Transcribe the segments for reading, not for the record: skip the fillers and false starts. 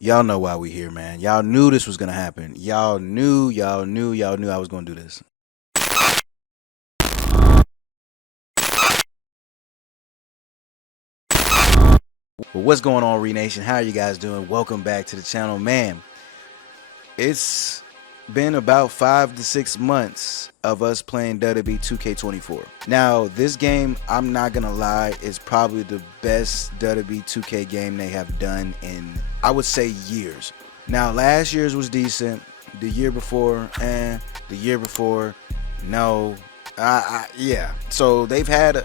Y'all know why we here, man. Y'all knew this was gonna happen. Y'all knew I was gonna do this. But what's going on, Reid Nation? How are you guys doing? Welcome back to the channel, man. It's been about 5 to 6 months of us playing Wwe 2K24. Now, this game, I'm not gonna lie, is probably the best Wwe 2K game they have done in, I would say, years. Now, last year's was decent. The year before, the year before, no. Yeah. So they've had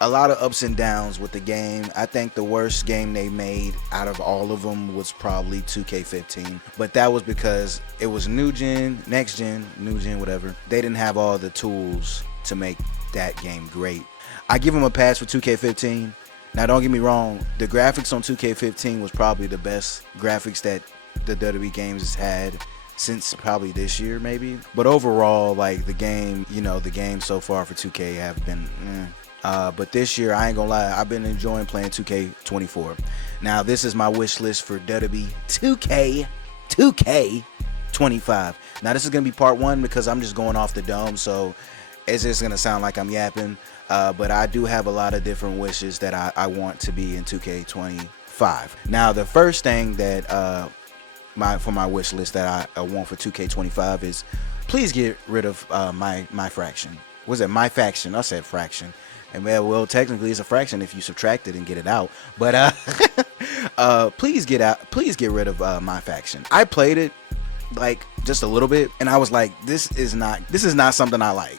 a lot of ups and downs with the game. I think the worst game they made out of all of them was probably 2K15, but that was because it was new gen, next gen, new gen, whatever. They didn't have all the tools to make that game great. I give them a pass for 2K15. Now, don't get me wrong, the graphics on 2K15 was probably the best graphics that the WWE games has had since probably this year, maybe. But overall, like, the game, the games so far for 2K have been but this year, I ain't gonna lie, I've been enjoying playing 2K24. Now, this is my wish list for WWE 2K25. Now, this is gonna be part one because I'm just going off the dome, so it's just gonna sound like I'm yapping. But I do have a lot of different wishes that I want to be in 2K25. Now, the first thing that for my wish list that I want for 2K25 is please get rid of my fraction. Was it MyFaction? I said fraction. And well, technically it's a fraction if you subtract it and get it out. But please get rid of MyFaction. I played it like just a little bit, and I was like, this is not something I like.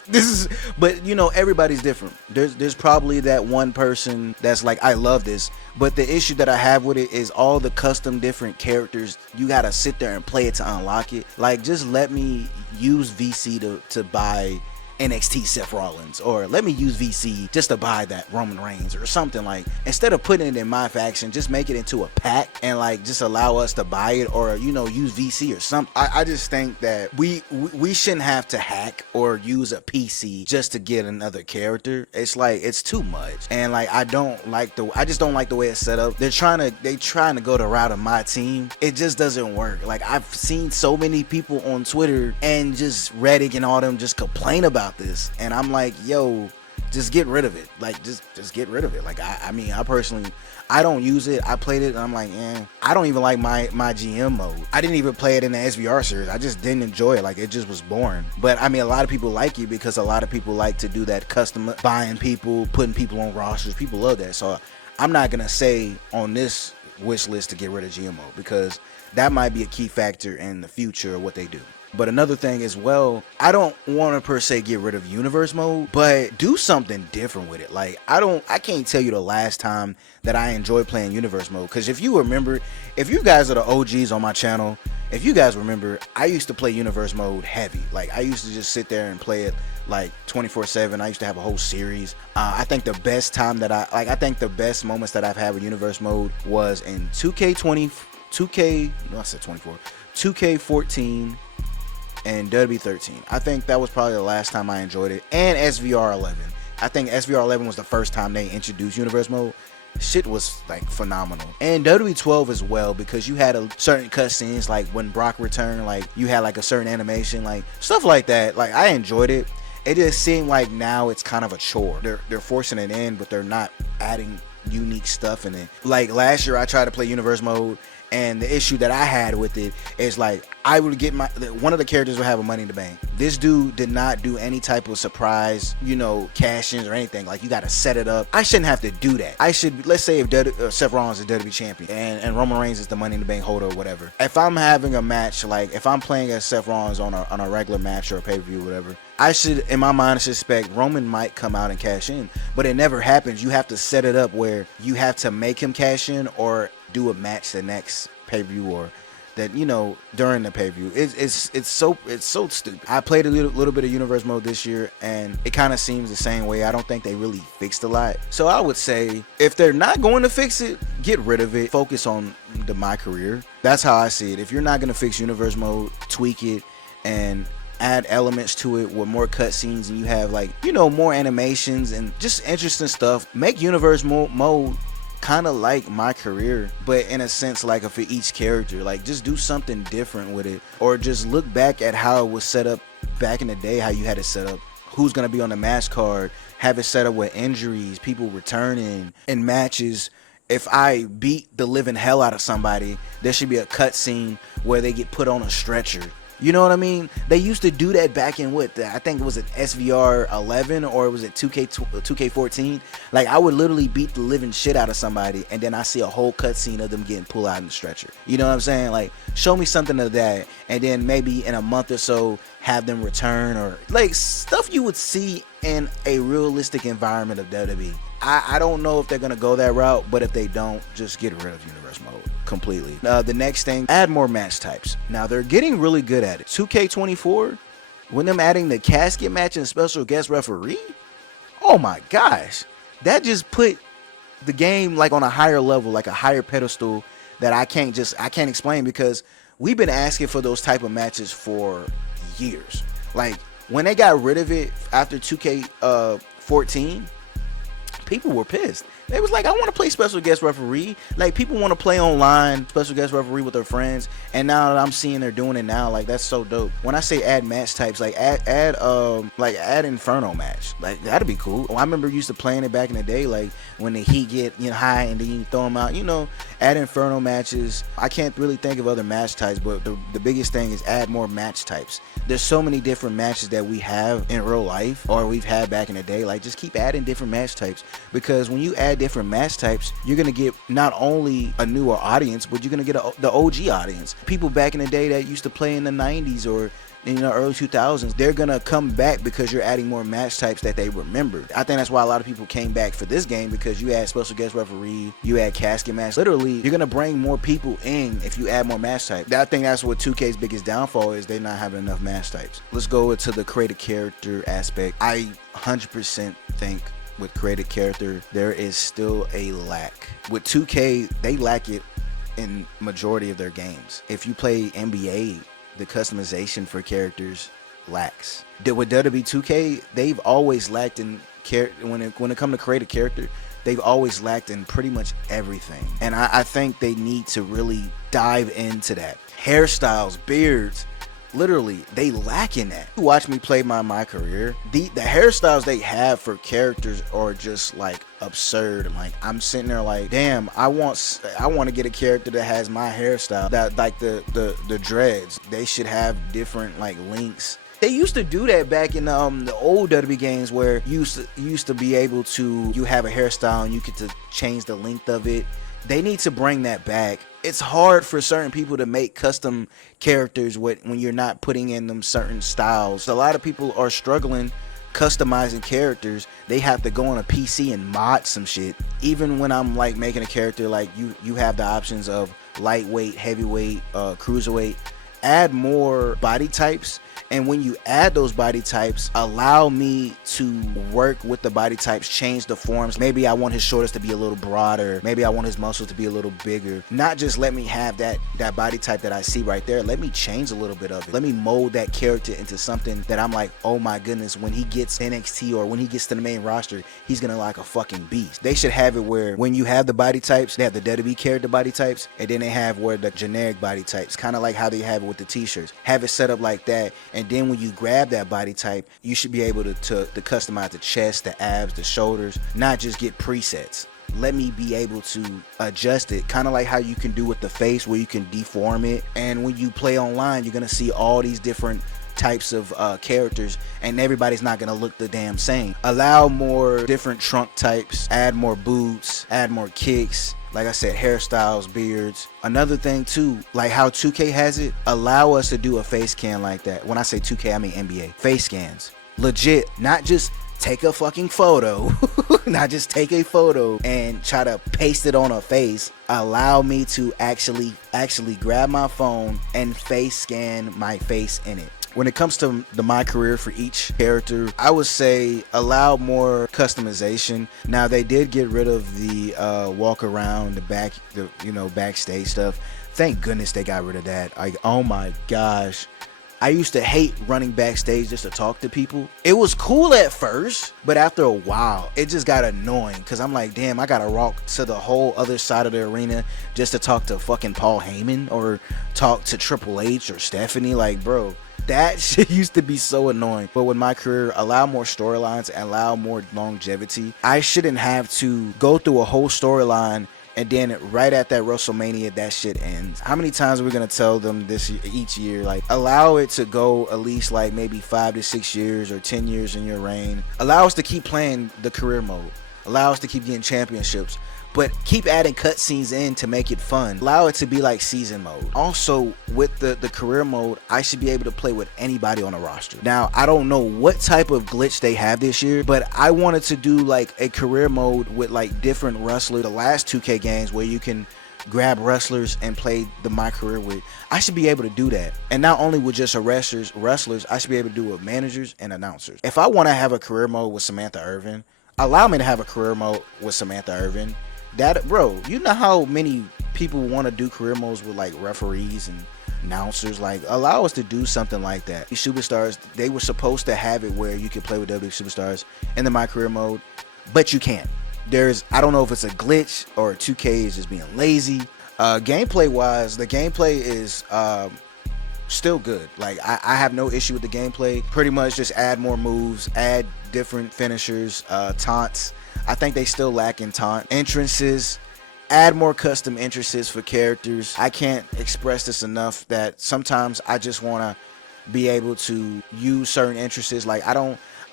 But everybody's different. There's probably that one person that's like, I love this, but the issue that I have with it is all the custom different characters. You gotta sit there and play it to unlock it. Like, just let me use VC to buy NXT Seth Rollins, or let me use VC just to buy that Roman Reigns or something. Like, instead of putting it in MyFaction, just make it into a pack and like just allow us to buy it, or use VC or something. I just think that we shouldn't have to hack or use a PC just to get another character. It's like, it's too much, and like I just don't like the way it's set up. They trying to go the route of my team. It just doesn't work. Like, I've seen so many people on Twitter and just Reddit and all them just complain about this, and I'm like, yo, just get rid of it. Like, just get rid of it. Like, I mean, I personally, I don't use it. I played it and I'm like, I don't even like my GM mode. I didn't even play it in the SVR series. I just didn't enjoy it. Like, it just was boring. But I mean, a lot of people like it because a lot of people like to do that custom buying people, putting people on rosters. People love that. So I'm not gonna say on this wish list to get rid of GM mode, because that might be a key factor in the future of what they do. But another thing as well, I don't want to per se get rid of universe mode, but do something different with it. Like, I can't tell you the last time that I enjoyed playing universe mode, because if you remember, if you guys are the OGs on my channel, if you guys remember, I used to play universe mode heavy. Like, I used to just sit there and play it like 24/7. I used to have a whole series. I think the best time that I think the best moments that I've had with universe mode was in 2K14 and WW13. I think that was probably the last time I enjoyed it. And SVR11. I think SVR11 was the first time they introduced universe mode. Shit was like phenomenal. And WWE12 as well, because you had a certain cutscenes, like when Brock returned, like you had like a certain animation, like stuff like that. Like, I enjoyed it. It just seemed like now it's kind of a chore. They're forcing it in, but they're not adding unique stuff in it. Like, last year I tried to play universe mode, and the issue that I had with it is, like, I would get one of the characters would have a Money in the Bank. This dude did not do any type of surprise, cash-ins or anything. Like, you got to set it up. I shouldn't have to do that. I should, let's say if Seth Rollins is WWE champion and Roman Reigns is the Money in the Bank holder or whatever. If I'm having a match, like if I'm playing as Seth Rollins on a regular match or a pay-per-view or whatever, I should, in my mind, suspect Roman might come out and cash in, but it never happens. You have to set it up where you have to make him cash in or do a match the next pay-per-view, or that during the pay-per-view. It's so stupid. I played a little bit of universe mode this year, and it kind of seems the same way. I don't think they really fixed a lot. So I would say, if they're not going to fix it, get rid of it. Focus on the MyCareer. That's how I see it. If you're not going to fix universe mode, tweak it and add elements to it with more cutscenes, and you have, like, more animations and just interesting stuff. Make universe mode kind of like MyCareer, but in a sense like for each character, like just do something different with it, or just look back at how it was set up back in the day, how you had it set up, who's going to be on the match card, have it set up with injuries, people returning in matches. If I beat the living hell out of somebody, there should be a cutscene where they get put on a stretcher. You know what I mean? They used to do that back in what, I think it was at SVR 11 or was it 2K14. Like I would literally beat the living shit out of somebody and then I see a whole cutscene of them getting pulled out in the stretcher. You know what I'm saying? Like show me something of that, and then maybe in a month or so have them return, or like stuff you would see in a realistic environment of WWE. I don't know if they're gonna go that route, but if they don't, just get rid of universe mode completely. The next thing, add more match types. Now they're getting really good at it. 2K24, when them adding the casket match and special guest referee, oh my gosh, that just put the game like on a higher level, like a higher pedestal that I can't explain, because we've been asking for those type of matches for years. Like when they got rid of it after 2K14, people were pissed. They was like, I want to play special guest referee. Like people want to play online special guest referee with their friends, and now that I'm seeing they're doing it now, like that's so dope. When I say add match types, like add Inferno match, like that'd be cool. I remember used to playing it back in the day, like when the heat get high and then you throw them out, add Inferno matches. I can't really think of other match types, but the biggest thing is add more match types. There's so many different matches that we have in real life or we've had back in the day. Like just keep adding different match types, because when you add different match types, you're gonna get not only a newer audience, but you're gonna get the OG audience. People back in the day that used to play in the 90s or in the early 2000s, they're gonna come back because you're adding more match types that they remembered. I think that's why a lot of people came back for this game, because you add special guest referee, you add casket match. Literally, you're gonna bring more people in if you add more match types. I think that's what 2K's biggest downfall is, they're not having enough match types. Let's go into the created character aspect. I 100% think with created character, there is still a lack. With 2K, they lack it in majority of their games. If you play NBA, the customization for characters lacks. With WWE 2K, they've always lacked in when it comes to created character, they've always lacked in pretty much everything. And I think they need to really dive into that. Hairstyles, beards, literally they lack in that. You watch me play MyCareer, the hairstyles they have for characters are just like absurd. Like I'm sitting there like, damn, I want to get a character that has my hairstyle, that like the dreads. They should have different like links. They used to do that back in the old WWE games, where you used to be able to, you have a hairstyle and you get to change the length of it. They need to bring that back. It's hard for certain people to make custom characters when you're not putting in them certain styles. A lot of people are struggling customizing characters. They have to go on a PC and mod some shit. Even when I'm like making a character, like you have the options of lightweight, heavyweight, cruiserweight. Add more body types, and when you add those body types, allow me to work with the body types, change the forms. Maybe I want his shoulders to be a little broader, maybe I want his muscles to be a little bigger. Not just let me have that body type that I see right there. Let me change a little bit of it. Let me mold that character into something that I'm like, oh my goodness, when he gets NXT or when he gets to the main roster, he's gonna like a fucking beast. They should have it where when you have the body types, they have the WWE character body types, and then they have where the generic body types, kind of like how they have it with the t-shirts. Have it set up like that, and then when you grab that body type, you should be able to customize the chest, the abs, the shoulders, not just get presets. Let me be able to adjust it, kind of like how you can do with the face, where you can deform it. And when you play online, you're gonna see all these different types of characters, and everybody's not gonna look the damn same. Allow more different trunk types, add more boots, add more kicks. Like I said, hairstyles, beards. Another thing too, like how 2K has it, allow us to do a face scan like that. When I say 2K, I mean NBA. Face scans. Legit, not just take a fucking photo, not just take a photo and try to paste it on a face. Allow me to actually grab my phone and face scan my face in it. When it comes to the MyCareer for each character, I would say allow more customization. Now they did get rid of the walk around the backstage stuff. Thank goodness they got rid of that. Like, oh my gosh, I used to hate running backstage just to talk to people. It was cool at first, but after a while, it just got annoying because I'm like, damn, I gotta walk to the whole other side of the arena just to talk to fucking Paul Heyman or talk to Triple H or Stephanie. Like, bro, that shit used to be so annoying. But with MyCareer, allow more storylines and allow more longevity. I shouldn't have to go through a whole storyline and then right at that WrestleMania, that shit ends. How many times are we gonna tell them this each year? Like, allow it to go at least like maybe 5 to 6 years or 10 years in your reign. Allow us to keep playing the career mode. Allow us to keep getting championships. But keep adding cutscenes in to make it fun. Allow it to be like season mode. Also, with the career mode, I should be able to play with anybody on the roster. Now, I don't know what type of glitch they have this year, but I wanted to do like a career mode with like different wrestlers. The last 2K games where you can grab wrestlers and play the MyCareer with. I should be able to do that. And not only with just wrestlers, I should be able to do it with managers and announcers. If I want to have a career mode with Samantha Irvin, allow me to have a career mode with Samantha Irvin. That, bro, you know how many people want to do career modes with like referees and announcers? Like, allow us to do something like that. These superstars, they were supposed to have it where you could play with WWE superstars in the MyCareer mode, but you can't. I don't know if it's a glitch or 2K is just being lazy. Gameplay wise, the gameplay is still good. Like, I have no issue with the gameplay. Pretty much just add more moves, add different finishers, taunts. I think they still lack in taunt. Entrances, add more custom entrances for characters. I can't express this enough that sometimes I just want to be able to use certain entrances. Like,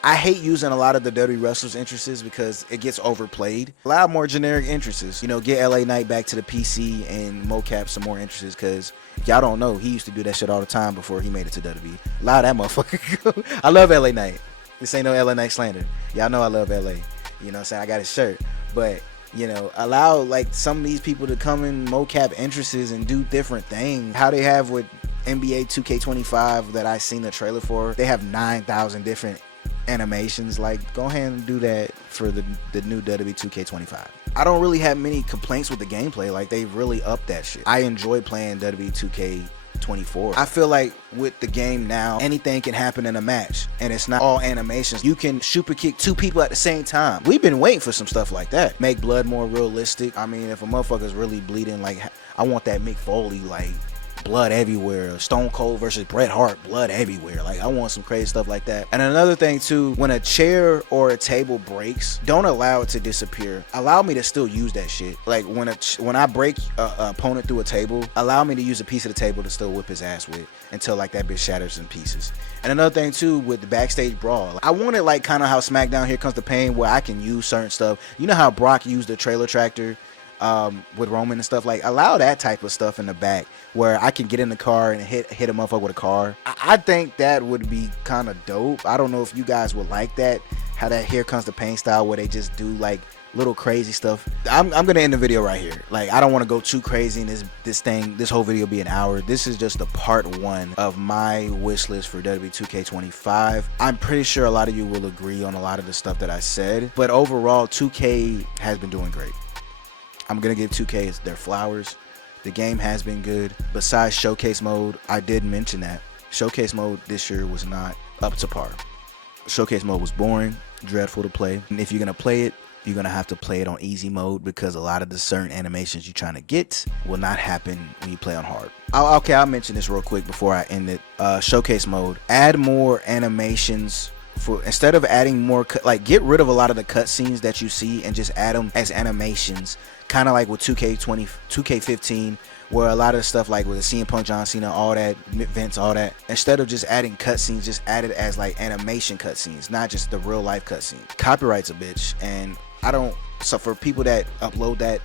I hate using a lot of the WWE wrestlers entrances because it gets overplayed. Allow more generic entrances. You know, get LA Knight back to the PC and mocap some more entrances, because y'all don't know, he used to do that shit all the time before he made it to WWE. Allow that motherfucker go. I love LA Knight. This ain't no LA Knight slander. Y'all know I love LA. You know what I'm saying? I got his shirt. But, you know, allow like some of these people to come in mocap entrances and do different things. How they have with NBA 2K25 that I seen the trailer for. They have 9,000 different animations. Like, go ahead and do that for the new WWE 2K25. I don't really have many complaints with the gameplay. Like, they really upped that shit. I enjoy playing WWE 2K24. I feel like with the game now, anything can happen in a match, and it's not all animations. You can super kick 2 people at the same time. We've been waiting for some stuff like that. Make blood more realistic. I mean, if a motherfucker's really bleeding, like, I want that Mick Foley, like, blood everywhere. Stone Cold versus Bret Hart, blood everywhere. Like, I want some crazy stuff like that. And another thing too, when a chair or a table breaks, don't allow it to disappear. Allow me to still use that shit. Like, when I break a opponent through a table, allow me to use a piece of the table to still whip his ass with until like that bitch shatters in pieces. And another thing too, with the backstage brawl, I want it like kind of how SmackDown Here Comes the Pain, where I can use certain stuff. You know how Brock used the trailer tractor with Roman and stuff? Like, allow that type of stuff in the back where I can get in the car and hit a motherfucker with a car. I think that would be kind of dope. I don't know if you guys would like that, how that Here Comes the Pain style where they just do like little crazy stuff. I'm gonna end the video right here. Like, I don't want to go too crazy in this whole video be an hour. This is just the part 1 of my wish list for WWE 2K25. I'm pretty sure a lot of you will agree on a lot of the stuff that I said, but overall 2K has been doing great. I'm gonna give 2K their flowers. The game has been good. Besides showcase mode, I did mention that showcase mode this year was not up to par. Showcase mode was boring, dreadful to play. And if you're gonna play it, you're gonna have to play it on easy mode, because a lot of the certain animations you're trying to get will not happen when you play on hard. Okay, I'll mention this real quick before I end it. Showcase mode, add more animations. Instead of adding more, like, get rid of a lot of the cutscenes that you see and just add them as animations, kind of like with 2K15, where a lot of stuff like with the CM Punk, John Cena, all that, Vince, all that, instead of just adding cutscenes, just add it as like animation cutscenes, not just the real life cutscenes. Copyright's a bitch, and so for people that upload that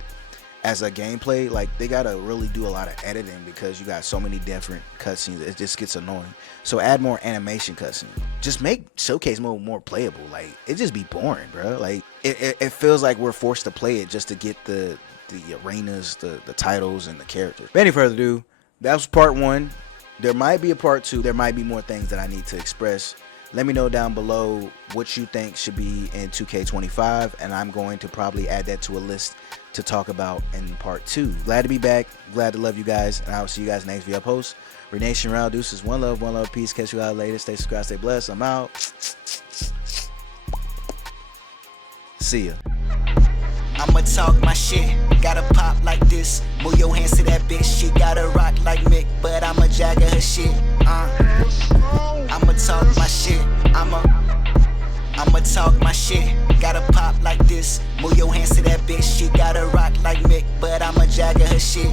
as a gameplay, like, they gotta really do a lot of editing because you got so many different cutscenes. It just gets annoying. So add more animation cutscenes. Just make showcase mode more playable. Like, it just be boring, bro. Like, it feels like we're forced to play it just to get the arenas, the titles, and the characters. But any further ado, that was part 1. There might be a part 2. There might be more things that I need to express. Let me know down below what you think should be in 2K25, and I'm going to probably add that to a list to talk about in part 2. Glad to be back. Glad to love you guys, and I will see you guys next video post. Renation Round Deuces. One love, peace. Catch you guys later. Stay subscribed, stay blessed. I'm out. See ya. I'ma talk my shit, gotta pop like this. Move your hands to that bitch, she gotta rock like Mick, but I'ma jagger her shit. I'ma talk my shit, I'ma talk my shit, gotta pop like this. Move your hands to that bitch, she gotta rock like Mick, but I'ma jagger her shit.